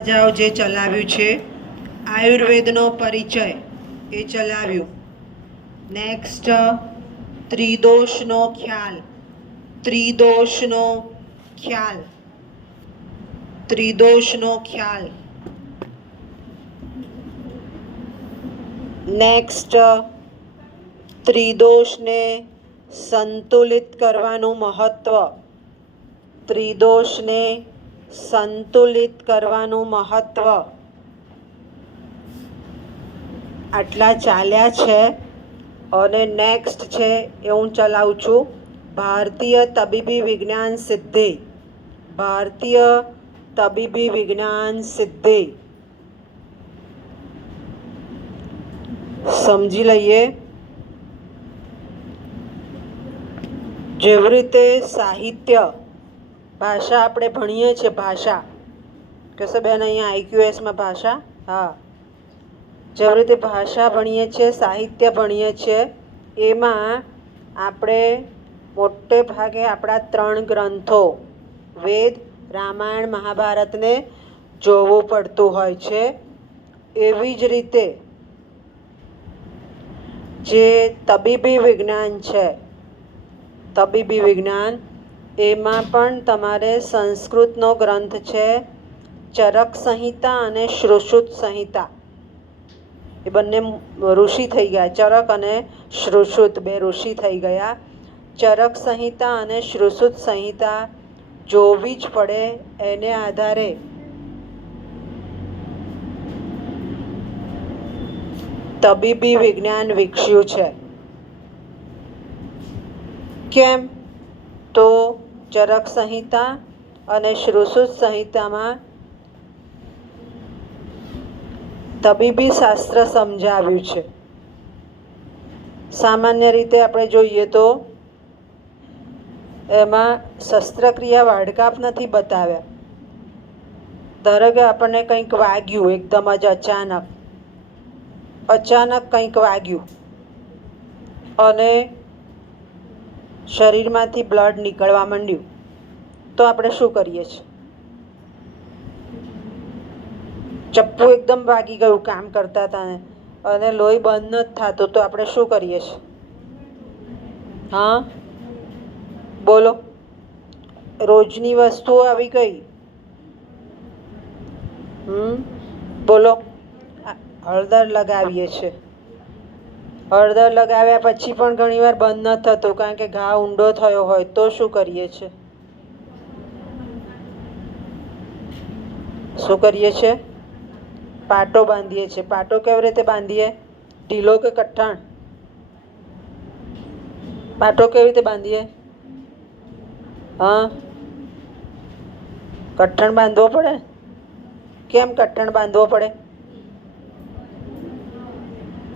જાઓ જે ચલાવ્યું છે આયુર્વેદનો પરિચય એ ચલાવ્યું. નેક્સ્ટ ત્રિદોષનો ખ્યાલ. ત્રિદોષનો ખ્યાલ. ત્રિદોષનો ખ્યાલ. નેક્સ્ટ ત્રિદોષને સંતુલિત કરવાનું મહત્વ. ત્રિદોષને સંતુલિત કરવાનું મહત્વ. આટલા ચાલ્યા છે અને નેક્સ્ટ છે એ હું ચલાવું છું ભારતીય તબીબી વિજ્ઞાન સિદ્ધિ. ભારતીય તબીબી વિજ્ઞાન સિદ્ધિ સમજી લઈએ. જેવી રીતે સાહિત્ય ભાષા આપણે ભણીએ છીએ. ભાષા કહેશો બેન અહીંયા આઈક્યુએસમાં ભાષા? હા, જેવી રીતે ભાષા ભણીએ છીએ, સાહિત્ય ભણીએ છીએ, એમાં આપણે મોટે ભાગે આપણા 3 ગ્રંથો વેદ, રામાયણ, મહાભારતને જોવું પડતું હોય છે. એવી જ રીતે જે તબીબી વિજ્ઞાન છે, તબીબી વિજ્ઞાન, એમાં પણ તમારે સંસ્કૃતનો ગ્રંથ છે ચરક સંહિતા અને શ્રુશ્રુત સંહિતા. એ બંને ઋષિ થઈ ગયા. ચરક અને શ્રુશ્રુત બે ઋષિ થઈ ગયા. ચરક સંહિતા અને શ્રુશ્રુત સંહિતા જોવી જ પડે. એને આધારે તબીબી વિજ્ઞાન વિકસ્યું છે. કેમ? તો ચરક સંહિતા અને શ્રુશ્રુત સંહિતામાં તબીબી શાસ્ત્ર સમજાવ્યું છે. સામાન્ય રીતે આપણે જોઈએ તો એમાં શસ્ત્રક્રિયા વાઢકાપ નથી બતાવ્યા. ધારો કે આપણને કંઈક વાગ્યું, એકદમ જ અચાનક કંઈક વાગ્યું અને શરીરમાંથી બ્લડ નીકળવા માંડ્યું, તો આપણે શું કરીએ છીએ? ચપ્પુ એકદમ વાગી ગયું કામ કરતા હતા અને લોહી બંધ નથી થતું, તો આપણે શું કરીએ છીએ? હા બોલો. રોજની વસ્તુઓ આવી ગઈ. બોલો. હળદર લગાવીએ છીએ. હળદર લગાવ્યા પછી પણ ઘણીવાર બંધ ન થતું કારણ કે ઘા ઊંડો થયો હોય, તો શું કરીએ છીએ? શું કરીએ છીએ? પાટો બાંધીએ છીએ. પાટો કેવી રીતે બાંધીએ? ઢીલો કે કઠણ? પાટો કેવી રીતે બાંધીએ? હા, કઠણ બાંધવો પડે. કેમ કઠણ બાંધવો પડે?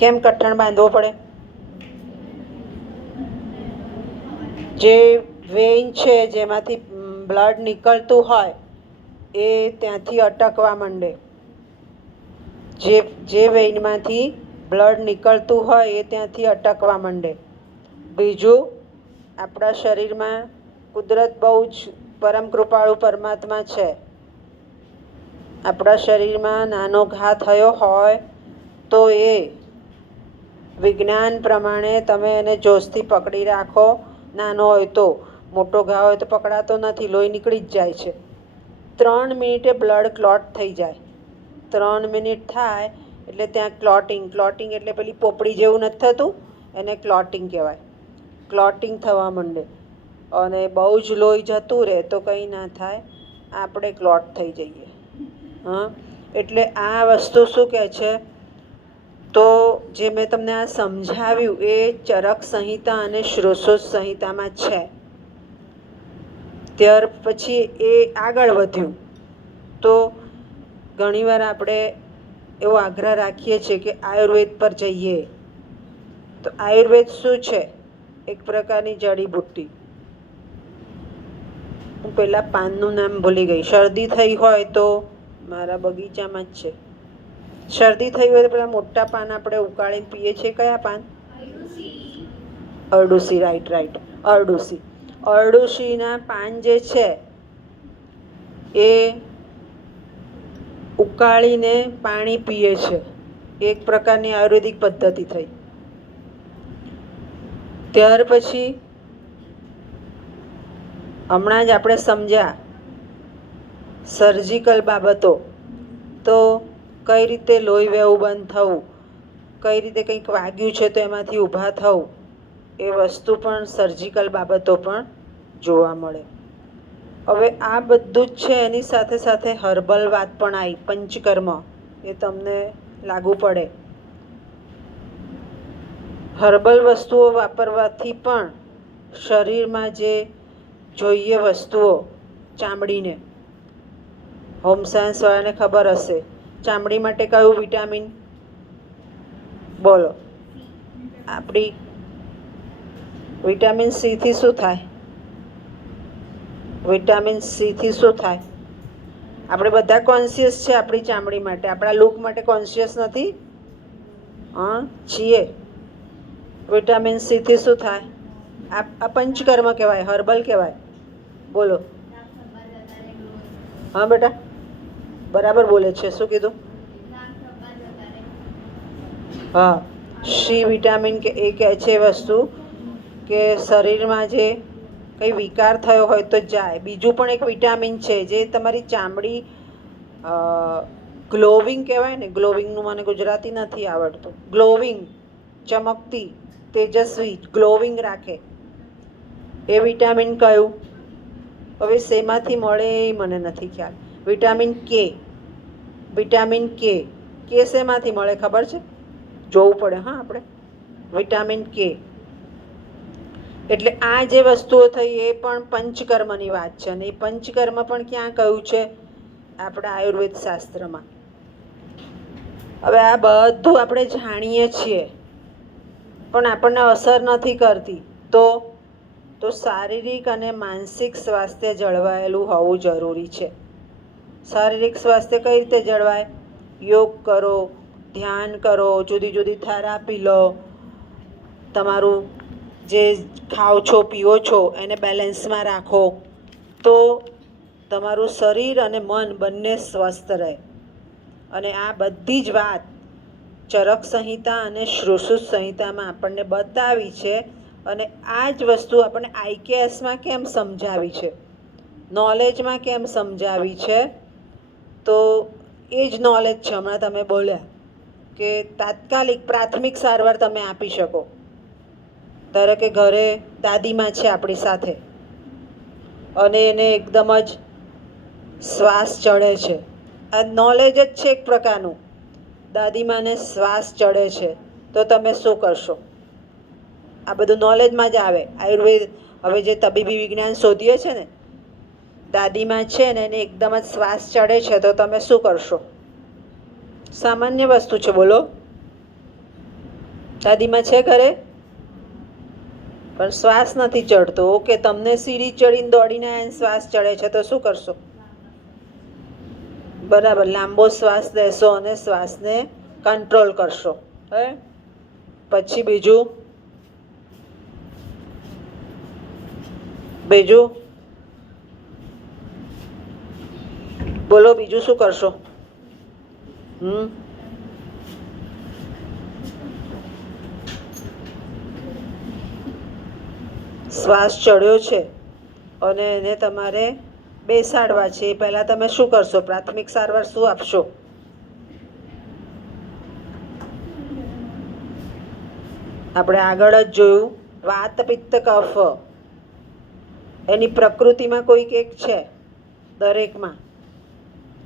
કેમ કઠણ બાંધવો પડે? જે વેઇન છે, જેમાંથી બ્લડ નીકળતું હોય, એ ત્યાંથી અટકવા માંડે. જે વેઇનમાંથી બ્લડ નીકળતું હોય એ ત્યાંથી અટકવા માંડે. બીજું, આપણા શરીરમાં કુદરત બહુ જ પરમ કૃપાળુ પરમાત્મા છે. આપણા શરીરમાં નાનો ઘા થયો હોય તો એ વિજ્ઞાન પ્રમાણે તમે એને જોશથી પકડી રાખો. નાનો હોય તો, મોટો ઘા હોય તો પકડાતો નથી, લોહી નીકળી જ જાય છે. 3 મિનિટે બ્લડ ક્લોટ થઈ જાય. 3 મિનિટ થાય એટલે ત્યાં ક્લોટિંગ. ક્લોટિંગ એટલે પેલી પોપડી જેવું નથી થતું, એને ક્લોટિંગ કહેવાય. ક્લોટિંગ થવા માંડે અને બહુ જ લોહી જતું રહે તો કંઈ ના થાય, આપણે ક્લોટ થઈ જઈએ. હા, એટલે આ વસ્તુ શું કહે છે? તો જે મેં તમને આ સમજાવ્યું એ ચરક સંહિતા અને શ્રુશ્રુત સંહિતામાં છે. ત્યાર પછી એ આગળ વધ્યું તો ઘણીવાર આપણે એવો આગ્રહ રાખીએ છીએ કે આયુર્વેદ પર જઈએ. તો આયુર્વેદ શું છે? એક પ્રકારની જડીબુટ્ટી. હું પહેલાં પાનનું નામ ભૂલી ગઈ. શરદી થઈ હોય તો મારા બગીચામાં જ છે. શરદી થઈ હોય તો પેલા મોટા પાન આપણે ઉકાળીને પીએ છીએ. કયા પાન? અરડુસી. રાઈટ. અરડુસી. અરડુસીના પાન જે છે એ ઉકાળીને પાણી પીએ છે, એક પ્રકારની આયુર્વેદિક પદ્ધતિ થઈ. ત્યાર પછી હમણાં જ આપણે સમજ્યા સર્જિકલ બાબતો, તો કઈ રીતે લોહી વહેવું બંધ થવું, કઈ રીતે કંઈક વાગ્યું છે તો એમાંથી ઊભા થવું, એ વસ્તુ પણ સર્જિકલ બાબતો પણ જોવા મળે. હવે આ બધું જ છે, એની સાથે સાથે હર્બલ વાત પણ આવી, પંચકર્મ, એ તમને લાગુ પડે. હર્બલ વસ્તુઓ વાપરવાથી પણ શરીરમાં જે જોઈએ વસ્તુઓ, ચામડીને, હોમ સાયન્સવાળાને ખબર હશે, ચામડી માટે કયું વિટામિન બોલો? આપણી વિટામિન સીથી શું થાય? વિટામિન સીથી શું થાય? આપણે બધા કોન્શિયસ છે આપણી ચામડી માટે, આપણા લુક માટે કોન્શિયસ નથી? છીએ. વિટામિન સીથી શું થાય? આ પંચકર્મ કહેવાય, હર્બલ કહેવાય. બોલો. હા બેટા, બરાબર બોલે છે. શું કીધું? હા, સી વિટામિન કે એ કહે છે વસ્તુ કે શરીરમાં જે કંઈ વિકાર થયો હોય તો જાય. બીજું પણ એક વિટામિન છે જે તમારી ચામડી ગ્લોવિંગ કહેવાય ને, ગ્લોવિંગનું મને ગુજરાતી નથી આવડતું, ગ્લોવિંગ, ચમકતી, તેજસ્વી, ગ્લોવિંગ રાખે, એ વિટામિન કયું? હવે શેમાંથી મળે એ મને નથી ખ્યાલ. વિટામિન કે, વિટામિન કે, કે શેમાંથી મળે ખબર છે? જોવું પડે હા આપણે. વિટામિન કે. એટલે આ જે વસ્તુઓ થઈ એ પણ પંચકર્મની વાત છે, અને એ પંચકર્મ પણ ક્યાં કહ્યું છે? આપણા આયુર્વેદ શાસ્ત્રમાં. હવે આ બધું આપણે જાણીએ છીએ પણ આપણને અસર નથી કરતી, તો શારીરિક અને માનસિક સ્વાસ્થ્ય જળવાયેલું હોવું જરૂરી છે. શારીરિક સ્વાસ્થ્ય કઈ રીતે જળવાય? યોગ કરો, ધ્યાન કરો, જુદી જુદી થેરાપી લો, તમારું જે ખાઓ છો પીઓ છો એને બેલેન્સમાં રાખો, તો તમારું શરીર અને મન બંને સ્વસ્થ રહે. અને આ બધી જ વાત ચરક સંહિતા અને શ્રુશ્રુત સંહિતામાં આપણને બતાવી છે. અને આ જ વસ્તુ આપણને આઈકેએસમાં કેમ સમજાવી છે, નોલેજમાં કેમ સમજાવી છે? તો એ જ નોલેજ છે. હમણાં તમે બોલ્યા કે તાત્કાલિક પ્રાથમિક સારવાર તમે આપી શકો. ધારો કે ઘરે દાદીમાં છે આપણી સાથે અને એને એકદમ જ શ્વાસ ચડે છે, આ નોલેજ જ છે એક પ્રકારનું. દાદીમાને શ્વાસ ચડે છે તો તમે શું કરશો? આ બધું નોલેજમાં જ આવે. આયુર્વેદ હવે જે તબીબી વિજ્ઞાન શોધીએ છે ને, દાદીમાં છે ને એને એકદમ જ શ્વાસ ચડે છે તો તમે શું કરશો? સામાન્ય વસ્તુ છે, બોલો. દાદીમાં છે ઘરે પણ શ્વાસ નથી ચડતો. ઓકે, તમને સીડી ચડીને દોડીને શ્વાસ ચડે છે તો શું કરશો? બરાબર, લાંબો શ્વાસ લેશો અને શ્વાસને કંટ્રોલ કરશો. હે પછી બીજું બોલો, બીજું શું કરશો? શ્વાસ ચડ્યો છે અને એને તમારે બેસાડવા છે, એ પહેલાં તમે શું કરશો? પ્રાથમિક સારવાર શું આપશો? આપણે આગળ જ જોયું, વાત પિત્ત કફ, એની પ્રકૃતિમાં કોઈક એક છે, દરેકમાં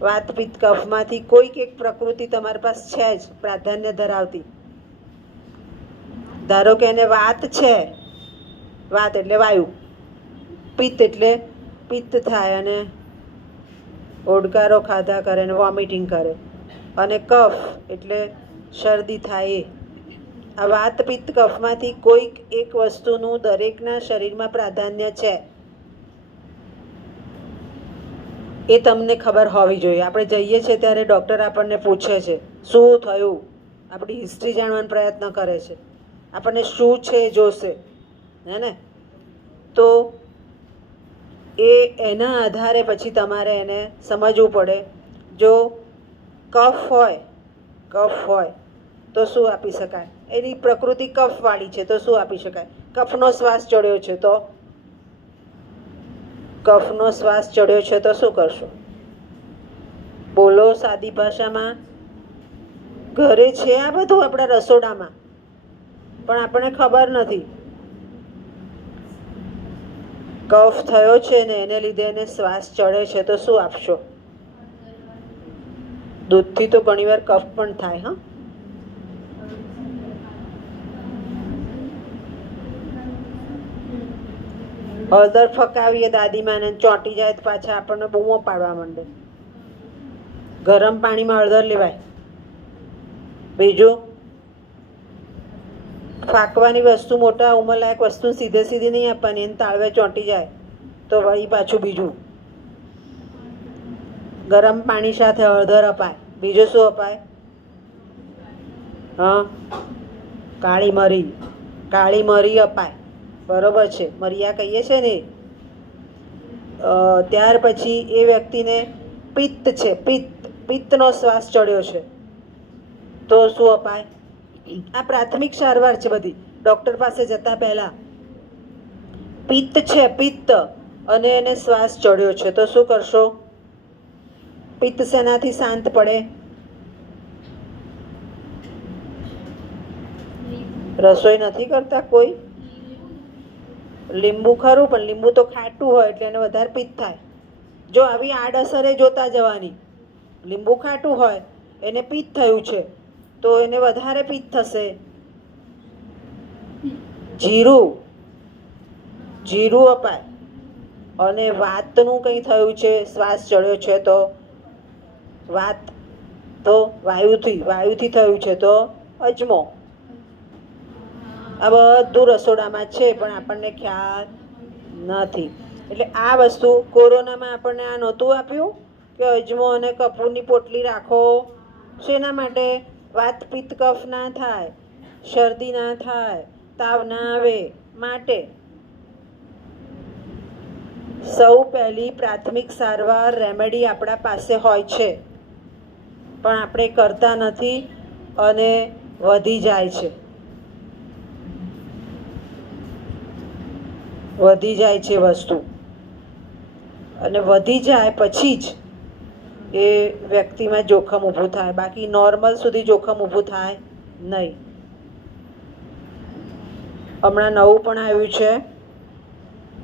વાત પિત્ત કફમાંથી કોઈક એક પ્રકૃતિ તમારી પાસે છે જ પ્રાધાન્ય ધરાવતી. ધારો કે એને વાત છે, વાત એટલે વાયુ, પિત્ત એટલે પિત્ત થાય અને ઓડકારો ખાધા કરે ને વોમિટિંગ કરે, અને કફ એટલે શરદી થાય. આ વાત પિત્ત કફમાંથી કોઈક એક વસ્તુનું દરેકના શરીરમાં પ્રાધાન્ય છે, એ તમને ખબર હોવી જોઈએ. આપણે જઈએ છીએ ત્યારે ડૉક્ટર આપણને પૂછે છે શું થયું, આપણી હિસ્ટ્રી જાણવાનો પ્રયત્ન કરે છે, આપણને શું છે એ જોશે, હે ને? તો એના આધારે પછી તમારે એને સમજવું પડે. જો કફ હોય તો શું આપી શકાય? એની પ્રકૃતિ કફવાળી છે તો શું આપી શકાય? કફનો શ્વાસ ચડ્યો છે તો શું કરશો? બોલો સાદી ભાષામાં. ઘરે છે આ બધું આપણા રસોડામાં, પણ આપણને ખબર નથી. કફ થયો છે ને એને લીધે એને શ્વાસ ચડે છે તો શું આપશો? દૂધથી તો ઘણીવાર કફ પણ થાય. હા, હળદર ફકાવીએ દાદીમાને, ચોંટી જાય તો પાછા આપણને બૂમો પાડવા માંડે. ગરમ પાણીમાં હળદર લેવાય. બીજું, ફાંકવાની વસ્તુ, મોટા ઉંમરલાયક વસ્તુ સીધે સીધી નહીં આપવાની, એને તાળવે ચોંટી જાય તો વળી પાછું બીજું. ગરમ પાણી સાથે હળદર અપાય. બીજું શું અપાય? હા, કાળી મરી અપાય. બરોબર છે, મરિયા કહીએ છે ને. ત્યાર પછી એ વ્યક્તિને પિત્તનો શ્વાસ ચડ્યો છે તો શું અપાય? આ પ્રાથમિક સારવાર છે બધી. ડૉક્ટર પાસે જતા પહેલા પિત્ત અને એને શ્વાસ ચડ્યો છે તો શું કરશો? પિત્ત શેનાથી શાંત પડે? રસોઈ નથી કરતા કોઈ? લીંબુ ખરું, પણ લીંબુ તો ખાટું હોય એટલે એને વધારે પિત્ત થાય. જો આવી આડઅસરે જોતા જવાની. લીંબુ ખાટું હોય, એને પિત્ત થયું છે તો એને વધારે પિત્ત થશે. જીરું અપાય. અને વાતનું કંઈ થયું છે, શ્વાસ ચડ્યો છે તો વાત તો વાયુથી થયું છે તો અજમો. આ બધું રસોડામાં છે પણ આપણને ખ્યાલ નથી. એટલે આ વસ્તુ કોરોનામાં આપણને આ નહોતું આપ્યું કે અજમો અને કપૂરની પોટલી રાખો? શેના માટે? વાત પિત્ત કફ ના થાય, શરદી ના થાય, તાવ ના આવે માટે. સૌ પહેલી પ્રાથમિક સારવાર રેમેડી આપણા પાસે હોય છે, પણ આપણે કરતા નથી અને વધી જાય છે વસ્તુ. અને વધી જાય પછી જ એ વ્યક્તિમાં જોખમ ઊભું થાય, બાકી નોર્મલ સુધી જોખમ ઊભું થાય નહીં. હમણાં નવું પણ આવ્યું છે